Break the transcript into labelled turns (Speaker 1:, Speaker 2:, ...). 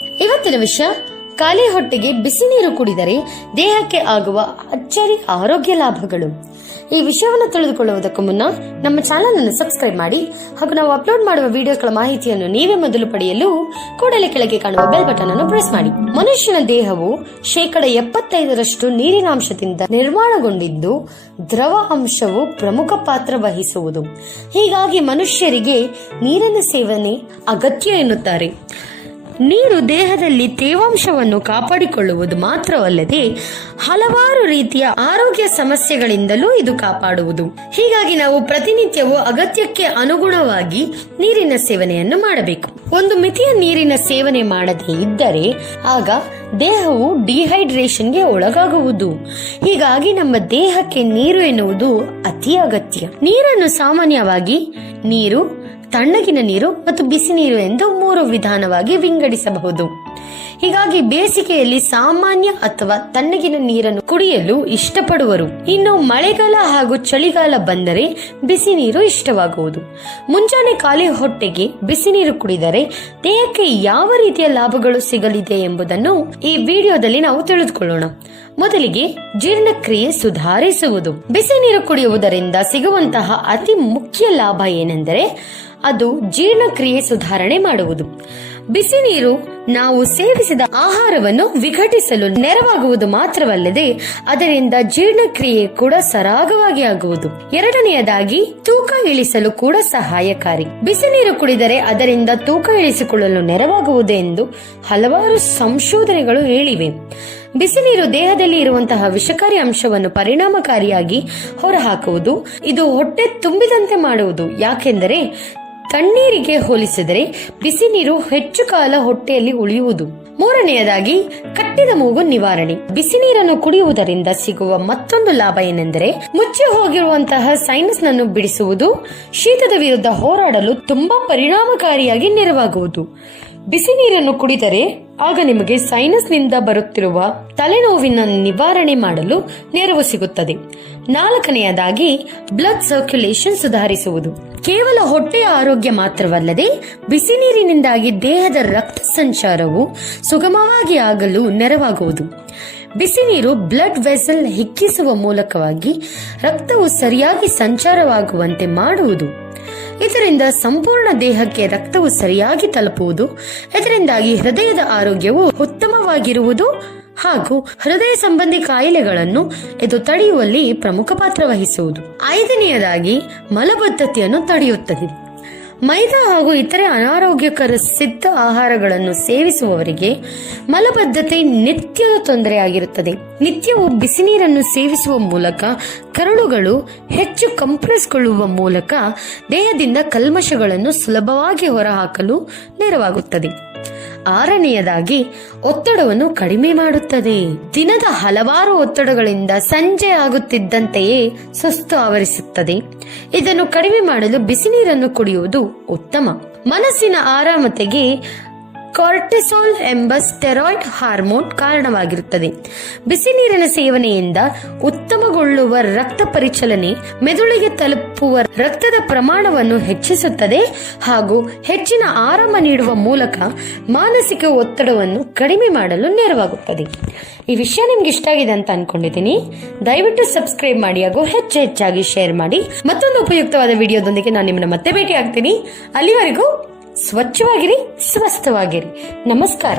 Speaker 1: ಇವತ್ತಿನ ವಿಷಯ, ಖಾಲಿ ಹೊಟ್ಟೆಗೆ ಬಿಸಿ ನೀರು ಕುಡಿದರೆ ದೇಹಕ್ಕೆ ಆಗುವ ಅಚ್ಚರಿ ಆರೋಗ್ಯ ಲಾಭಗಳು. ಈ ವಿಷಯವನ್ನು ತಿಳಿದುಕೊಳ್ಳುವುದಕ್ಕೂ ಮುನ್ನ ನಮ್ಮ ಚಾನೆಲ್ ಅನ್ನು ಸಬ್ಸ್ಕ್ರೈಬ್ ಮಾಡಿ ಹಾಗೂ ನಾವು ಅಪ್ಲೋಡ್ ಮಾಡುವ ವಿಡಿಯೋಗಳ ಮಾಹಿತಿಯನ್ನು ನೀವೇ ಮೊದಲು ಪಡೆಯಲು ಕೂಡಲೇ ಕೆಳಗೆ ಕಾಣುವ ಬೆಲ್ ಬಟನ್ ಅನ್ನು ಪ್ರೆಸ್ ಮಾಡಿ. ಮನುಷ್ಯನ ದೇಹವು ಶೇಕಡ ಎಪ್ಪತ್ತೈದರಷ್ಟು ನೀರಿನಾಂಶದಿಂದ ನಿರ್ಮಾಣಗೊಂಡಿದ್ದು ದ್ರವ ಅಂಶವು ಪ್ರಮುಖ ಪಾತ್ರ ವಹಿಸುವುದು. ಹೀಗಾಗಿ ಮನುಷ್ಯರಿಗೆ ನೀರಿನ ಸೇವನೆ ಅಗತ್ಯ ಎನ್ನುತ್ತಾರೆ. ನೀರು ದೇಹದಲ್ಲಿ ತೇವಾಂಶವನ್ನು ಕಾಪಾಡಿಕೊಳ್ಳುವುದು ಮಾತ್ರವಲ್ಲದೆ ಹಲವಾರು ರೀತಿಯ ಆರೋಗ್ಯ ಸಮಸ್ಯೆಗಳಿಂದಲೂ ಇದು ಕಾಪಾಡುವುದು. ಹೀಗಾಗಿ ನಾವು ಪ್ರತಿನಿತ್ಯವೂ ಅಗತ್ಯಕ್ಕೆ ಅನುಗುಣವಾಗಿ ನೀರಿನ ಸೇವನೆಯನ್ನು ಮಾಡಬೇಕು. ಒಂದು ಮಿತಿಯ ನೀರಿನ ಸೇವನೆ ಮಾಡದೇ ಇದ್ದರೆ ಆಗ ದೇಹವು ಡಿಹೈಡ್ರೇಷನ್ಗೆ ಒಳಗಾಗುವುದು. ಹೀಗಾಗಿ ನಮ್ಮ ದೇಹಕ್ಕೆ ನೀರು ಎನ್ನುವುದು ಅತಿ ಅಗತ್ಯ. ನೀರನ್ನು ಸಾಮಾನ್ಯವಾಗಿ ನೀರು ತಣ್ಣಗಿನ ನೀರು ಮತ್ತು ಬಿಸಿ ನೀರು ಎಂದು ಮೂರು ವಿಧಾನವಾಗಿ ವಿಂಗಡಿಸಬಹುದು. ಹೀಗಾಗಿ ಬೇಸಿಗೆಯಲ್ಲಿ ಸಾಮಾನ್ಯ ಅಥವಾ ತಣ್ಣಗಿನ ನೀರನ್ನು ಕುಡಿಯಲು ಇಷ್ಟಪಡುವರು. ಇನ್ನು ಮಳೆಗಾಲ ಹಾಗೂ ಚಳಿಗಾಲ ಬಂದರೆ ಬಿಸಿ ನೀರು ಇಷ್ಟವಾಗುವುದು. ಮುಂಜಾನೆ ಖಾಲಿ ಹೊಟ್ಟೆಗೆ ಬಿಸಿ ನೀರು ಕುಡಿದರೆ ದೇಹಕ್ಕೆ ಯಾವ ರೀತಿಯ ಲಾಭಗಳು ಸಿಗಲಿದೆ ಎಂಬುದನ್ನು ಈ ವಿಡಿಯೋದಲ್ಲಿ ನಾವು ತಿಳಿದುಕೊಳ್ಳೋಣ. ಮೊದಲಿಗೆ ಜೀರ್ಣಕ್ರಿಯೆ ಸುಧಾರಿಸುವುದು. ಬಿಸಿ ನೀರು ಕುಡಿಯುವುದರಿಂದ ಸಿಗುವಂತಹ ಅತಿ ಮುಖ್ಯ ಲಾಭ ಏನೆಂದರೆ ಅದು ಜೀರ್ಣಕ್ರಿಯೆ ಸುಧಾರಣೆ ಮಾಡುವುದು. ಬಿಸಿ ನೀರು ನಾವು ಸೇವಿಸಿದ ಆಹಾರವನ್ನು ವಿಘಟಿಸಲು ನೆರವಾಗುವುದು ಮಾತ್ರವಲ್ಲದೆ ಅದರಿಂದ ಜೀರ್ಣಕ್ರಿಯೆ ಕೂಡ ಸರಾಗವಾಗಿ ಆಗುವುದು. ಎರಡನೆಯದಾಗಿ ತೂಕ ಇಳಿಸಲು ಕೂಡ ಸಹಾಯಕಾರಿ. ಬಿಸಿ ನೀರು ಕುಡಿದರೆ ಅದರಿಂದ ತೂಕ ಇಳಿಸಿಕೊಳ್ಳಲು ನೆರವಾಗುವುದು ಎಂದು ಹಲವಾರು ಸಂಶೋಧನೆಗಳು ಹೇಳಿವೆ. ಬಿಸಿ ನೀರು ದೇಹದಲ್ಲಿ ಇರುವಂತಹ ವಿಷಕಾರಿ ಅಂಶವನ್ನು ಪರಿಣಾಮಕಾರಿಯಾಗಿ ಹೊರಹಾಕುವುದು, ಇದು ಹೊಟ್ಟೆ ತುಂಬಿದಂತೆ ಮಾಡುವುದು. ಯಾಕೆಂದರೆ ತಣ್ಣೀರಿಗೆ ಹೋಲಿಸಿದರೆ ಬಿಸಿ ನೀರು ಹೆಚ್ಚು ಕಾಲ ಹೊಟ್ಟೆಯಲ್ಲಿ ಉಳಿಯುವುದು. ಮೂರನೆಯದಾಗಿ, ಕಟ್ಟಿದ ಮೂಗು ನಿವಾರಣೆ. ಬಿಸಿ ನೀರನ್ನು ಕುಡಿಯುವುದರಿಂದ ಸಿಗುವ ಮತ್ತೊಂದು ಲಾಭ ಏನೆಂದರೆ, ಮುಚ್ಚಿ ಹೋಗಿರುವಂತಹ ಸೈನಸ್ ನನ್ನು ಬಿಡಿಸುವುದು, ಶೀತದ ವಿರುದ್ಧ ಹೋರಾಡಲು ತುಂಬಾ ಪರಿಣಾಮಕಾರಿಯಾಗಿ ನೆರವಾಗುವುದು. ಬಿಸಿ ನೀರನ್ನು ಕುಡಿದರೆ ಆಗ ನಿಮಗೆ ಸೈನಸ್ನಿಂದ ಬರುತ್ತಿರುವ ತಲೆನೋವಿನ ನಿವಾರಣೆ ಮಾಡಲು ನೆರವು ಸಿಗುತ್ತದೆ. ನಾಲ್ಕನೆಯದಾಗಿ, ಬ್ಲಡ್ ಸರ್ಕ್ಯುಲೇಷನ್ ಸುಧಾರಿಸುವುದು. ಕೇವಲ ಹೊಟ್ಟೆಯ ಆರೋಗ್ಯ ಮಾತ್ರವಲ್ಲದೆ ಬಿಸಿ ನೀರಿನಿಂದಾಗಿ ದೇಹದ ರಕ್ತ ಸಂಚಾರವು ಸುಗಮವಾಗಿ ಆಗಲು ನೆರವಾಗುವುದು. ಬಿಸಿ ನೀರು ಬ್ಲಡ್ ವೆಸಲ್ ಹಿಕ್ಕಿಸುವ ಮೂಲಕವಾಗಿ ರಕ್ತವು ಸರಿಯಾಗಿ ಸಂಚಾರವಾಗುವಂತೆ ಮಾಡುವುದು. ಇದರಿಂದ ಸಂಪೂರ್ಣ ದೇಹಕ್ಕೆ ರಕ್ತವು ಸರಿಯಾಗಿ ತಲುಪುವುದು. ಇದರಿಂದಾಗಿ ಹೃದಯದ ಆರೋಗ್ಯವು ಉತ್ತಮವಾಗಿರುವುದು. ಹಾಗೂ ಹೃದಯ ಸಂಬಂಧಿ ಕಾಯಿಲೆಗಳನ್ನು ಇದು ತಡೆಯುವಲ್ಲಿ ಪ್ರಮುಖ ಪಾತ್ರ ವಹಿಸುವುದು. ಐದನೆಯದಾಗಿ ಮಲಬದ್ಧತೆಯನ್ನು ತಡೆಯುತ್ತದೆ. ಮೈದಾ ಹಾಗೂ ಇತರೆ ಅನಾರೋಗ್ಯಕರ ಸಿದ್ಧ ಆಹಾರಗಳನ್ನು ಸೇವಿಸುವವರಿಗೆ ಮಲಬದ್ಧತೆ ನಿತ್ಯದ ತೊಂದರೆಯಾಗಿರುತ್ತದೆ ನಿತ್ಯವೂ ಬಿಸಿ ನೀರನ್ನು ಸೇವಿಸುವ ಮೂಲಕ ಕರುಳುಗಳು ಹೆಚ್ಚು ಕಂಪ್ರೆಸ್ಗೊಳ್ಳುವ ಮೂಲಕ ದೇಹದಿಂದ ಕಲ್ಮಶಗಳನ್ನು ಸುಲಭವಾಗಿ ಹೊರಹಾಕಲು ನೆರವಾಗುತ್ತದೆ. ಆರನೆಯದಾಗಿ, ಒತ್ತಡವನ್ನು ಕಡಿಮೆ ಮಾಡುತ್ತದೆ. ದಿನದ ಹಲವಾರು ಒತ್ತಡಗಳಿಂದ ಸಂಜೆ ಆಗುತ್ತಿದ್ದಂತೆಯೇ ಸುಸ್ತು ಆವರಿಸುತ್ತದೆ. ಇದನ್ನು ಕಡಿಮೆ ಮಾಡಲು ಬಿಸಿ ನೀರನ್ನು ಕುಡಿಯುವುದು ಉತ್ತಮ. ಮನಸ್ಸಿನ ಆರಾಮತೆಗೆ ಕಾರ್ಟಿಸೋಲ್ ಎಂಬ ಸ್ಟೆರಾಯ್ಡ್ ಹಾರ್ಮೋನ್ ಕಾರಣವಾಗಿರುತ್ತದೆ. ಬಿಸಿ ನೀರಿನ ಸೇವನೆಯಿಂದ ಉತ್ತಮಗೊಳ್ಳುವ ರಕ್ತ ಪರಿಚಲನೆ, ಮೆದುಳಿಗೆ ತಲುಪುವ ರಕ್ತದ ಪ್ರಮಾಣವನ್ನು ಹೆಚ್ಚಿಸುತ್ತದೆ ಹಾಗೂ ಹೆಚ್ಚಿನ ಆರಾಮ ನೀಡುವ ಮೂಲಕ ಮಾನಸಿಕ ಒತ್ತಡವನ್ನು ಕಡಿಮೆ ಮಾಡಲು ನೆರವಾಗುತ್ತದೆ. ಈ ವಿಷಯ ನಿಮ್ಗೆ ಇಷ್ಟ ಆಗಿದೆ ಅಂತ ಅನ್ಕೊಂಡಿದ್ದೀನಿ. ದಯವಿಟ್ಟು ಸಬ್ಸ್ಕ್ರೈಬ್ ಮಾಡಿ ಹಾಗೂ ಹೆಚ್ಚು ಹೆಚ್ಚಾಗಿ ಶೇರ್ ಮಾಡಿ. ಮತ್ತೊಂದು ಉಪಯುಕ್ತವಾದ ವಿಡಿಯೋದೊಂದಿಗೆ ನಾನು ನಿಮ್ಮನ್ನ ಮತ್ತೆ ಭೇಟಿ ಆಗ್ತೀನಿ ಅಲ್ಲಿವರೆಗೂ ಸ್ವಚ್ಛವಾಗಿರಿ ಸ್ವಸ್ಥವಾಗಿರಿ ನಮಸ್ಕಾರ.